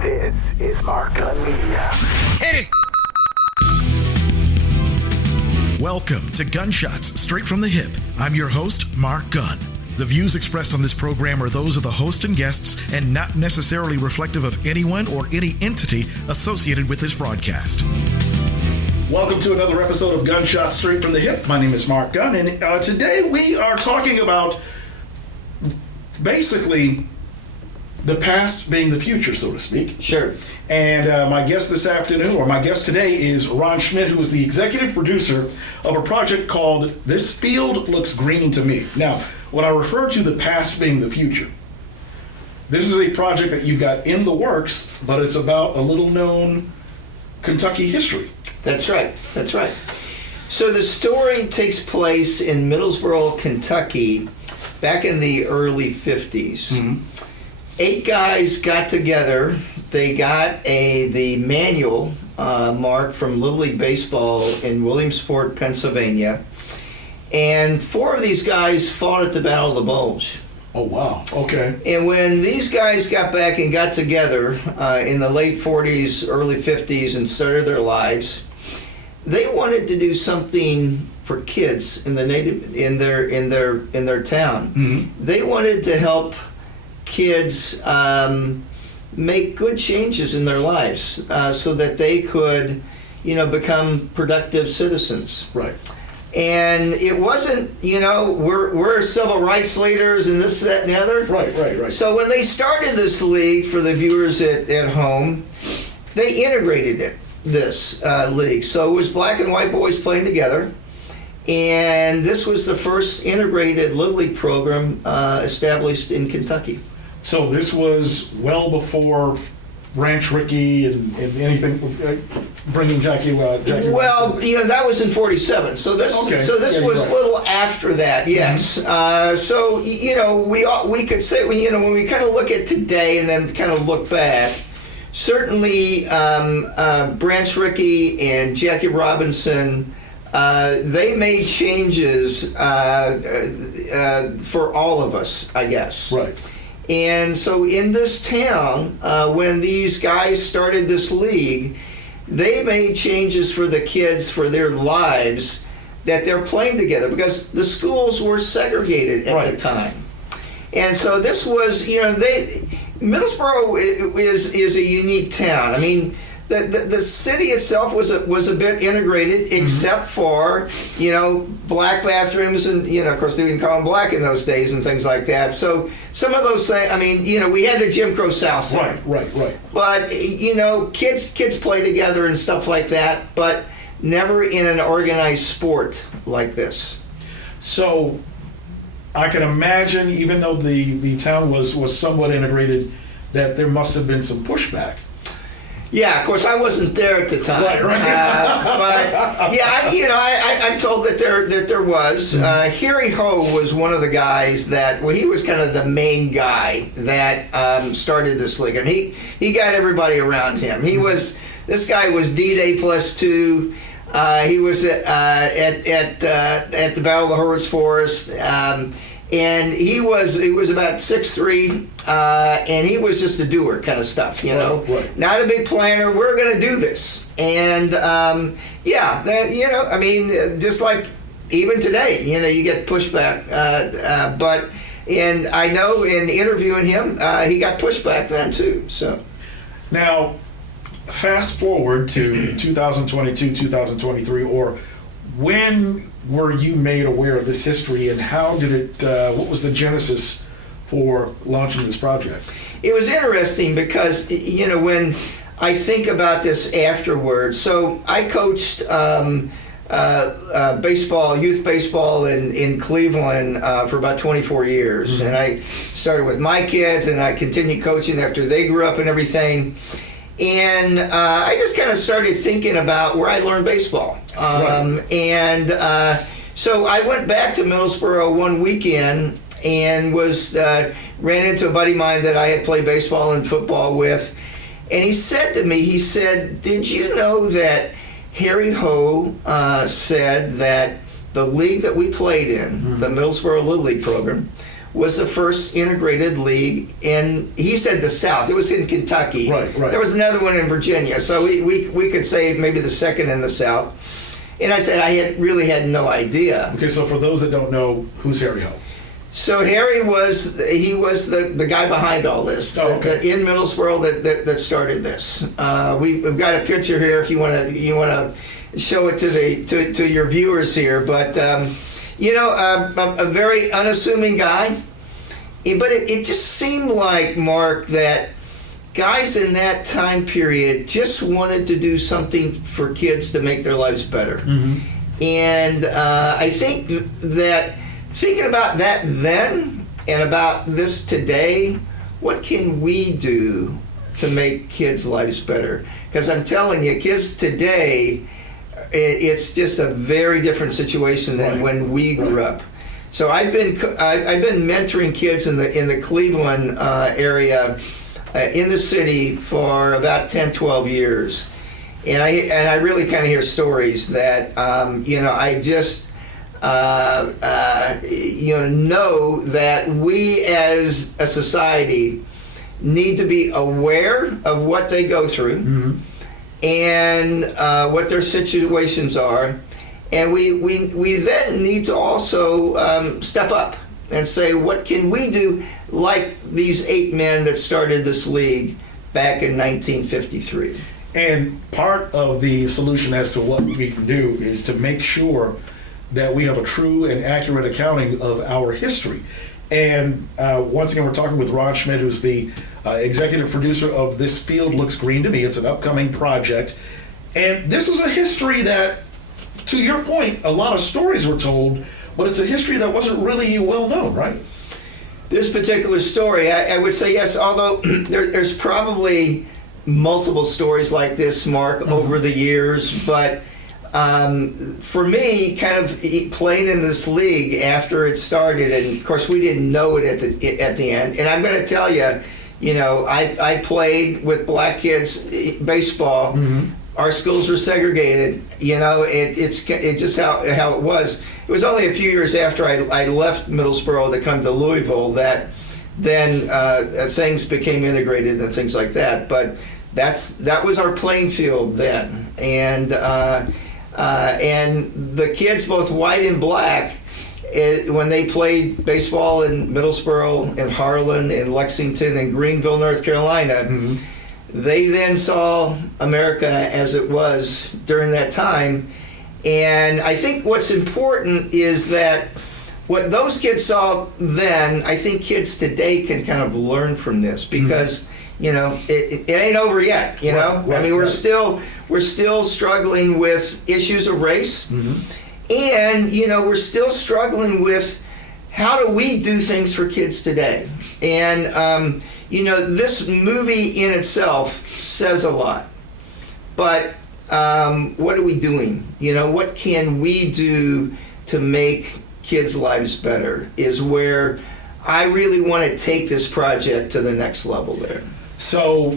This is Mark Gunn Media. Hit it! Welcome to Gunshots Straight from the Hip. I'm your host, Mark Gunn. The views expressed on this program are those of the host and guests and not necessarily reflective of anyone or any entity associated with this broadcast. Welcome to another episode of Gunshots Straight from the Hip. My name is Mark Gunn, and today we are talking about basically the past being the future, so to speak. Sure. And my guest this afternoon, or my guest today, is Ron Schmidt, who is the executive producer of a project called This Field Looks Green to Me. Now, when I refer to the past being the future, this is a project that you've got in the works, but it's about a little-known Kentucky history. That's right. That's right. So the story takes place in Middlesboro, Kentucky, back in the early 50s. Mm-hmm. 8 guys got together. They got the manual marked from Little League Baseball in Williamsport, Pennsylvania. And 4 of these guys fought at the Battle of the Bulge. Oh, wow. Okay. And when these guys got back and got together in the late 40s, early 50s, and started their lives, they wanted to do something for kids in their town. Mm-hmm. They wanted to help kids make good changes in their lives so that they could, become productive citizens. Right. And it wasn't, we're civil rights leaders and this, that, and the other. Right. So when they started this league, for the viewers at home, they integrated this league. So it was black and white boys playing together. And this was the first integrated Little League program established in Kentucky. So this was well before Ranch Rickey and anything, bringing Jackie well, that was in 47. So this was a little after that, yes. Mm-hmm. So, we could say, when we kind of look at today and then kind of look back, certainly Branch Rickey and Jackie Robinson, they made changes for all of us, I guess. Right. And so in this town, when these guys started this league, they made changes for the kids for their lives that they're playing together because the schools were segregated at the time. And so this was, Middlesboro is a unique town. I mean, the city itself was a bit integrated, except for black bathrooms and of course they didn't call them black in those days and things like that. So some of those things. I mean, we had the Jim Crow South. Right. But kids play together and stuff like that, but never in an organized sport like this. So I can imagine, even though the town was somewhat integrated, that there must have been some pushback. Yeah, of course, I wasn't there at the time. Right. But yeah, I'm told that there was. Harry Ho was one of the guys he was kind of the main guy that started this league, and he got everybody around him. This guy was D-Day +2. He was at the Battle of the Hurwitz Forest. And he was about 6'3", and he was just a doer kind of stuff, Right. Not a big planner. We're going to do this, and just like even today, you get pushback. And I know in interviewing him, he got pushback then too. So now, fast forward to 2022, 2023, or when were you made aware of this history, and how did it? What was the genesis for launching this project? It was interesting because when I think about this afterwards. So I coached baseball, youth baseball in Cleveland for about 24 years, and I started with my kids, and I continued coaching after they grew up and everything. And I just kind of started thinking about where I learned baseball. So I went back to Middlesboro one weekend and ran into a buddy of mine that I had played baseball and football with. And he said to me, did you know that Harry Ho said that the league that we played in, the Middlesboro Little League program, was the first integrated league in, he said the South. It was in Kentucky. Right. There was another one in Virginia. So we could say maybe the second in the South. And I said I really had no idea. Okay, so for those that don't know, who's Harry Ho? So Harry was the guy behind all this, in Middlesboro that started this. We've got a picture here if you want to show it to your viewers here. But a very unassuming guy. But it just seemed like, Mark, that guys in that time period just wanted to do something for kids to make their lives better. Mm-hmm. And I think that thinking about that then and about this today, what can we do to make kids' lives better? Because I'm telling you, kids today, it's just a very different situation than when we grew up. So I've been mentoring kids in the Cleveland area, in the city for about 10, 12 years, and I really kind of hear stories that I just know that we as a society need to be aware of what they go through. Mm-hmm. And what their situations are, and we then need to also step up and say, what can we do, like these 8 men that started this league back in 1953. And part of the solution as to what we can do is to make sure that we have a true and accurate accounting of our history. And once again, we're talking with Ron Schmidt, who's the executive producer of This Field Looks Green to Me. It's an upcoming project. And this is a history that, to your point, a lot of stories were told, but it's a history that wasn't really well known, right? This particular story, I would say yes, although there's probably multiple stories like this, Mark, mm-hmm. over the years, but for me, kind of playing in this league after it started, and of course we didn't know it at the end, and I'm going to tell you, I played with black kids baseball. Mm-hmm. Our schools were segregated. It's just how it was. It was only a few years after I left Middlesboro to come to Louisville that then things became integrated and things like that. But that was our playing field then, and the kids, both white and black, when they played baseball in Middlesboro, in Harlan, in Lexington, in Greenville, North Carolina, mm-hmm. they then saw America as it was during that time. And I think what's important is that what those kids saw then, I think kids today can kind of learn from this, because it ain't over yet. Right, I mean, we're still struggling with issues of race, mm-hmm. and we're still struggling with how do we do things for kids today. And this movie in itself says a lot, but what are we doing? What can we do to make kids' lives better is where I really want to take this project to the next level there. So,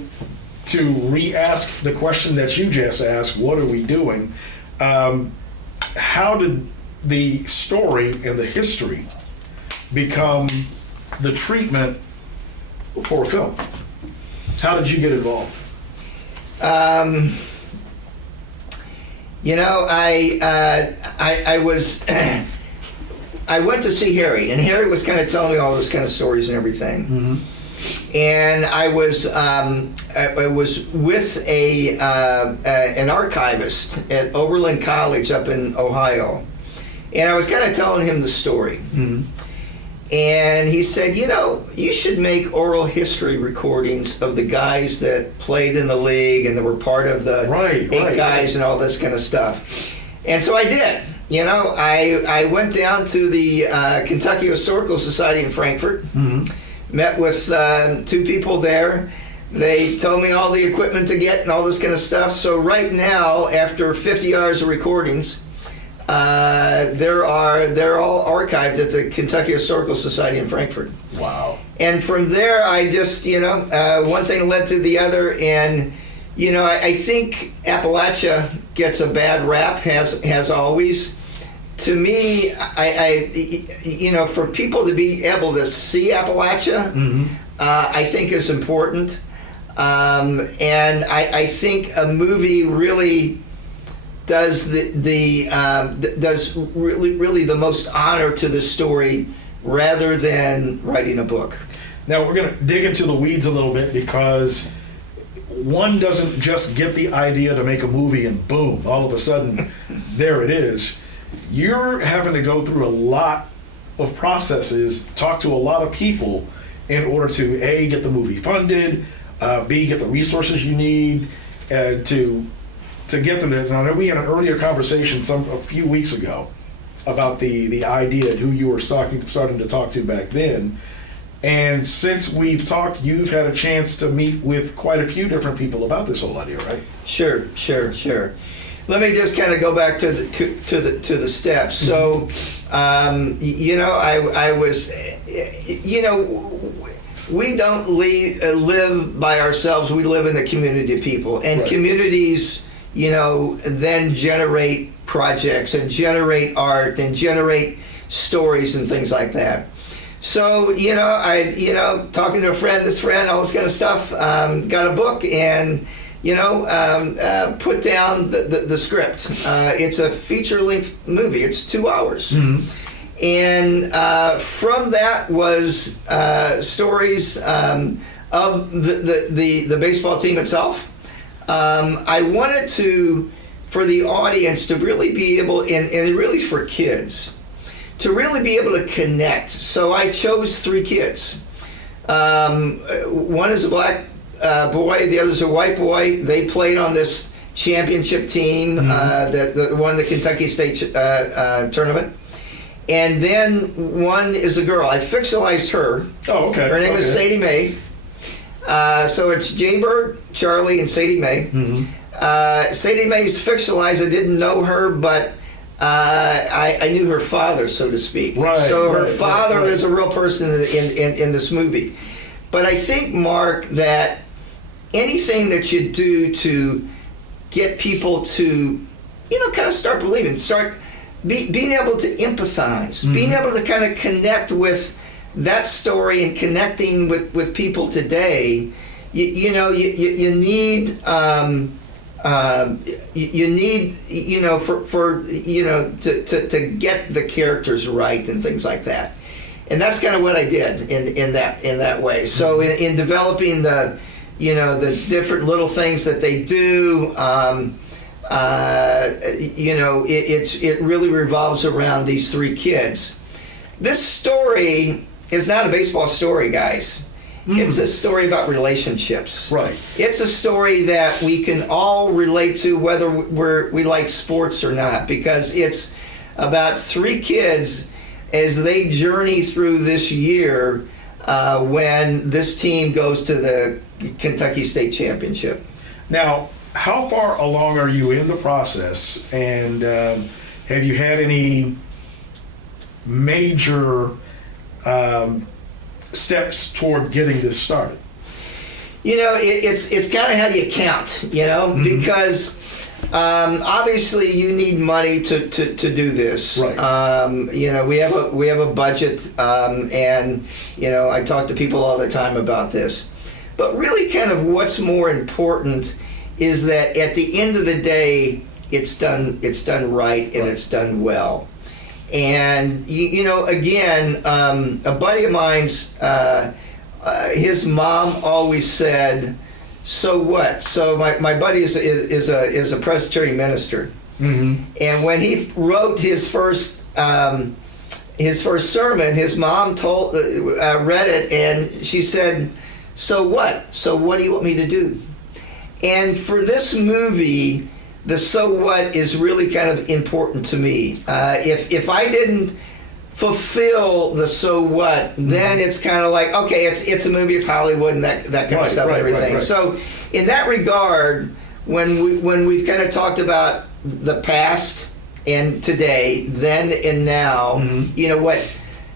to re-ask the question that you just asked, what are we doing? How did the story and the history become the treatment for a film? How did you get involved? I was I went to see Harry, and Harry was kind of telling me all those kind of stories and everything. Mm-hmm. And I was with an archivist at Oberlin College up in Ohio, and I was kind of telling him the story. Mm-hmm. And he said, you should make oral history recordings of the guys that played in the league and that were part of the eight guys and all this kind of stuff. And so I did. I went down to the Kentucky Historical Society in Frankfort, mm-hmm. met with 2 people there. They told me all the equipment to get and all this kind of stuff. So right now, after 50 hours of recordings, they're all archived at the Kentucky Historical Society in Frankfurt. Wow. And from there, I just, one thing led to the other, and, I think Appalachia gets a bad rap, has always. to me, for people to be able to see Appalachia, I think is important. And I think a movie really does does really the most honor to the story rather than writing a book. Now we're going to dig into the weeds a little bit, because one doesn't just get the idea to make a movie and boom, all of a sudden there it is. You're having to go through a lot of processes, talk to a lot of people in order to A, get the movie funded, B, get the resources you need to get them there. Now, I know we had an earlier conversation a few weeks ago about the idea and who you were starting to talk to back then. And since we've talked, you've had a chance to meet with quite a few different people about this whole idea, right? Sure. Let me just kind of go back to the steps. So, I was, we don't live by ourselves. We live in a community of people, and right. Communities, then generate projects and generate art and generate stories and things like that. So, talking to a friend, all this kind of stuff, got a book and, put down the script. It's a feature-length movie. It's 2 hours. Mm-hmm. And from that was stories of the baseball team itself. I wanted for the audience to really be able, and really for kids, to really be able to connect. So I chose 3 kids. One is a black boy, the other's a white boy. They played on this championship team that won the Kentucky State tournament. And then one is a girl. I fictionalized her. Oh, okay. Her name is Sadie Mae. So it's Jaybird, Charlie, and Sadie Mae. Mm-hmm. Sadie Mae's fictionalized. I didn't know her, but I knew her father, so to speak. Right. So her father is a real person in this movie. But I think, Mark, that anything that you do to get people to, kind of start believing, being able to empathize, mm-hmm. being able to kind of connect with that story and connecting with people today, you need to get the characters right and things like that. And that's kind of what I did in that way. So in developing the different little things that they do, it really revolves around these 3 kids. This story is not a baseball story, guys. It's a story about relationships. Right. It's a story that we can all relate to, whether we like sports or not, because it's about 3 kids as they journey through this year when this team goes to the Kentucky State Championship. Now, how far along are you in the process, and have you had any major steps toward getting this started? It's kind of how you count, mm-hmm. because obviously you need money to do this. Right. We have a budget, and I talk to people all the time about this. But really, kind of what's more important is that at the end of the day, it's done right and it's done well. And again, a buddy of mine's, his mom always said, "So what?" So my buddy is a Presbyterian minister, mm-hmm. and when he wrote his first sermon, his mom read it, and she said, "So what? So what do you want me to do?" And for this movie, the so what is really kind of important to me. If I didn't fulfill the so what, then it's kind of like, okay, it's a movie, it's Hollywood, and that kind of stuff and everything. Right. So in that regard, when we've kind of talked about the past and today, then and now, mm-hmm. What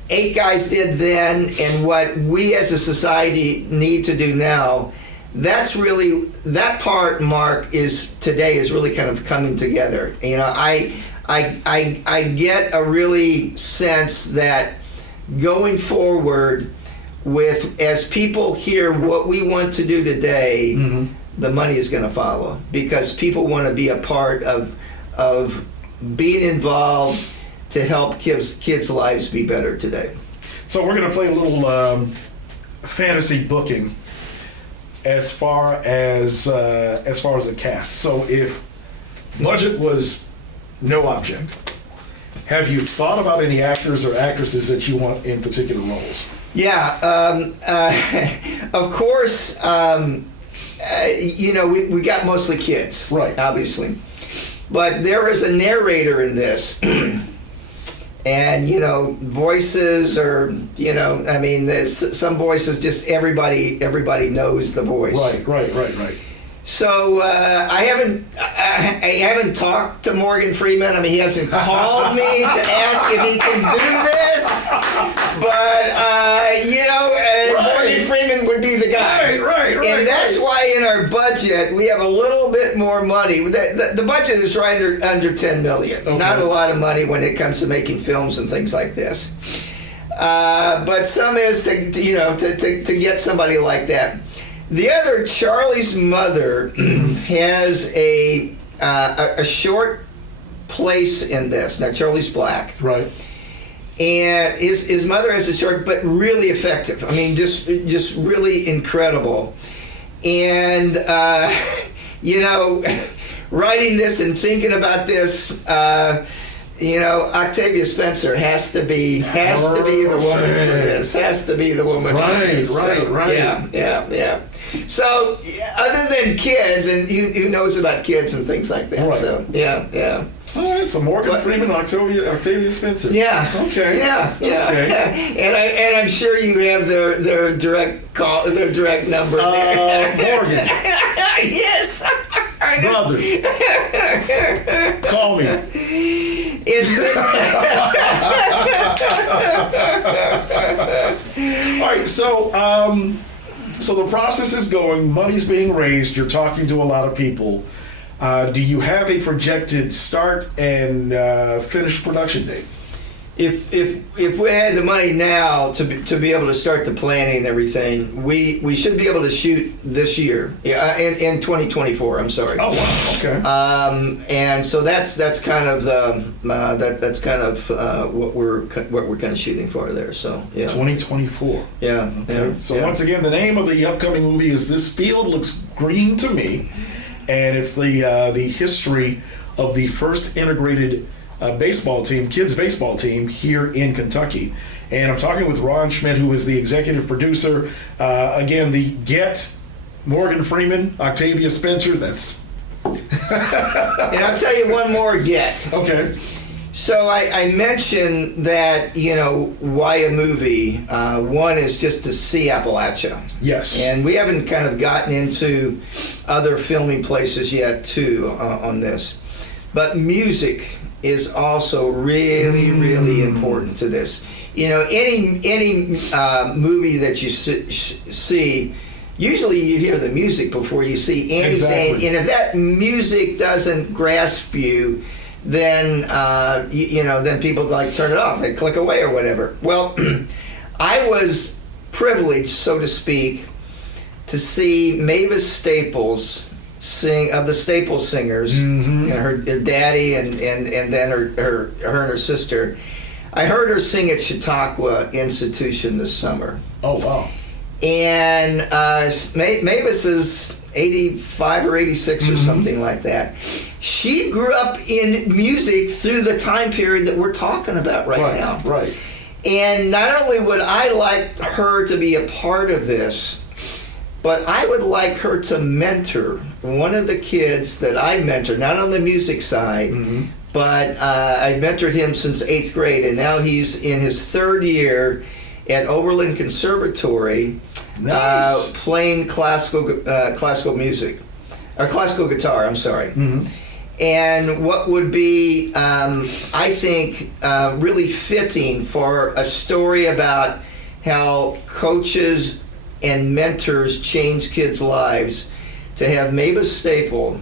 8 guys did then and what we as a society need to do now, that's really, that part, Mark, is really kind of coming together. I I get a really sense that going forward, with as people hear what we want to do today, the money is going to follow, because people want to be a part of being involved to help kids' lives be better today. So we're going to play a little fantasy booking as far as the cast. So if budget was no object, have you thought about any actors or actresses that you want in particular roles? Yeah, of course. We got mostly kids, right? Obviously, but there is a narrator in this. And, voices are, some voices just everybody knows the voice. Right. So I haven't talked to Morgan Freeman. I mean, he hasn't called me to ask if he can do this. But, Morgan Freeman would be the guy. Right. And that's why in our budget, we have a little bit more money. The budget is right under $10 million. Okay. Not a lot of money when it comes to making films and things like this. But some is to get somebody like that. The other, Charlie's mother, has a short place in this. Now, Charlie's black. Right. And his mother has a short, but really effective. I mean, just really incredible. And, writing this and thinking about this, Octavia Spencer has to be the woman for this. Has to be the woman for this. Right. Yeah. So, other than kids, and who knows about kids and things like that. Right. So, yeah. All right, so Morgan Freeman, Octavia Spencer. Yeah. Okay. Yeah. Okay. and I'm sure you have their direct call, their direct number. Morgan. Yes. Brother. Call me. All right, so the process is going, money's being raised, you're talking to a lot of people. Do you have a projected start and finished production date? If we had the money now to be able to start the planning and everything, we should be able to shoot this year, in 2024. I'm sorry. Oh wow. Okay. And so that's kind of what we're kind of shooting for there. So yeah. 2024. Yeah. Okay. So once again, the name of the upcoming movie is "This Field Looks Green to Me," and it's the history of the first integrated baseball team, kids baseball team here in Kentucky. And I'm talking with Ron Schmidt, who is the executive producer. Again, the Get Morgan Freeman, Octavia Spencer, that's... And I'll tell you one more get. Okay. So I mentioned that, why a movie? One is just to see Appalachia. Yes. And we haven't kind of gotten into other filming places yet, too, on this. But music is also really, really important to this. Any movie that you see, usually you hear the music before you see anything. Exactly. And if that music doesn't grasp you, then then people turn it off. They click away or whatever. Well, I was privileged, so to speak, to see Mavis Staples sing, of the Staples Singers, her daddy and then her and her sister. I heard her sing at Chautauqua Institution this summer. Oh wow! And Mavis is 85 or 86 or something like that. She grew up in music through the time period that we're talking about right now. Right. And not only would I like her to be a part of this, but I would like her to mentor one of the kids that I mentored, not on the music side, but I mentored him since 8th grade, and now he's in his 3rd year at Oberlin Conservatory, playing classical music, or classical guitar, I'm sorry. And what would be, I think, really fitting for a story about how coaches and mentors change kids' lives, to have Mavis Staple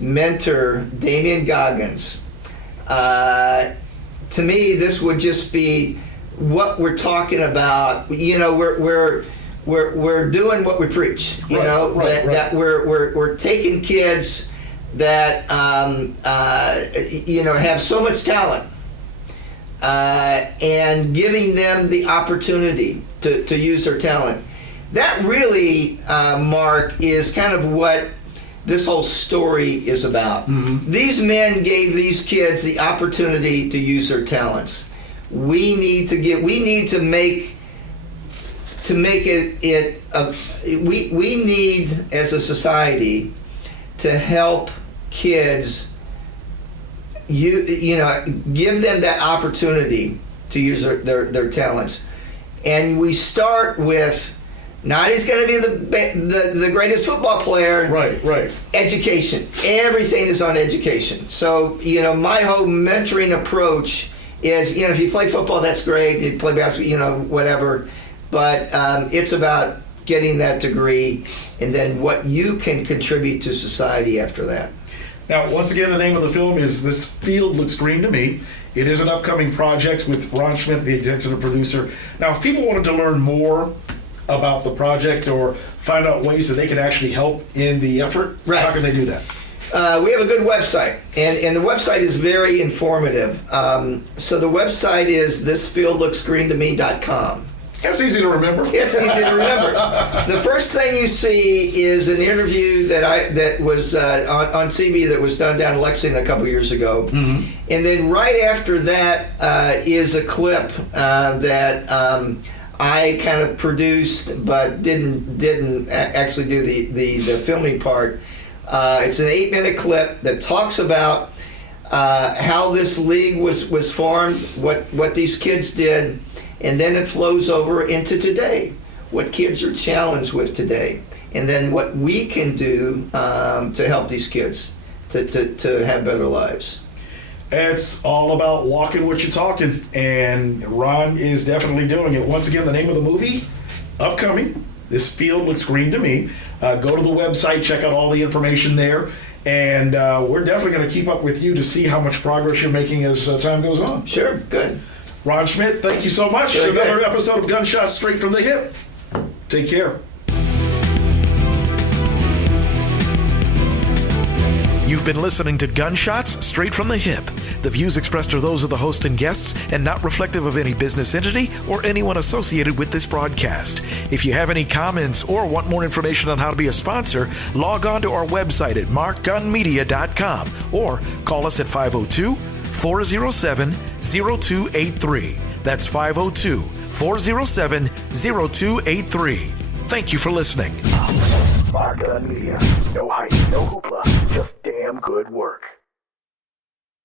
mentor Damian Goggins to me, this would just be what we're talking about. You know, we're doing what we preach. You know, that we're taking kids that you know, have so much talent, and giving them the opportunity to use their talent. That really, Mark, is kind of what this whole story is about. Mm-hmm. These men gave these kids the opportunity to use their talents. We need to make it we need, as a society, to help kids, you know, give them that opportunity to use their talents. And we start with, not he's going to be the greatest football player. Right. Education. Everything is on education. So, you know, my whole mentoring approach is, you know, if you play football, that's great. You play basketball, you know, whatever. But it's about getting that degree and then what you can contribute to society after that. Now, once again, the name of the film is This Field Looks Green to Me. It is an upcoming project with Ron Schmidt, the executive producer. Now, if people wanted to learn more about the project or find out ways that they can actually help in the effort, how can they do that? We have a good website, and the website is very informative. So the website is thisfieldlooksgreentomeme.com. That's easy to remember. It's easy to remember. The first thing you see is an interview that was on TV that was done down in Lexington a couple years ago. Mm-hmm. And then right after that is a clip that I kind of produced but didn't actually do the filming part. It's an 8-minute clip that talks about how this league was formed, what these kids did, and then it flows over into today, what kids are challenged with today, and then what we can do to help these kids to have better lives. It's all about walking what you're talking, and Ron is definitely doing it. Once again, the name of the movie, upcoming, This Field Looks Green to Me. Go to the website, check out all the information there, and we're definitely going to keep up with you to see how much progress you're making as time goes on. Sure, good. Ron Schmidt, thank you so much. Very Another good. episode of Gunshots Straight from the Hip. Take care. You've been listening to Gunshots Straight from the Hip. The views expressed are those of the host and guests and not reflective of any business entity or anyone associated with this broadcast. If you have any comments or want more information on how to be a sponsor, log on to our website at markgunmedia.com or call us at 502-407-0283. That's 502-407-0283. Thank you for listening. Mark Gun Media. No hype, no hoopla, just damn good work.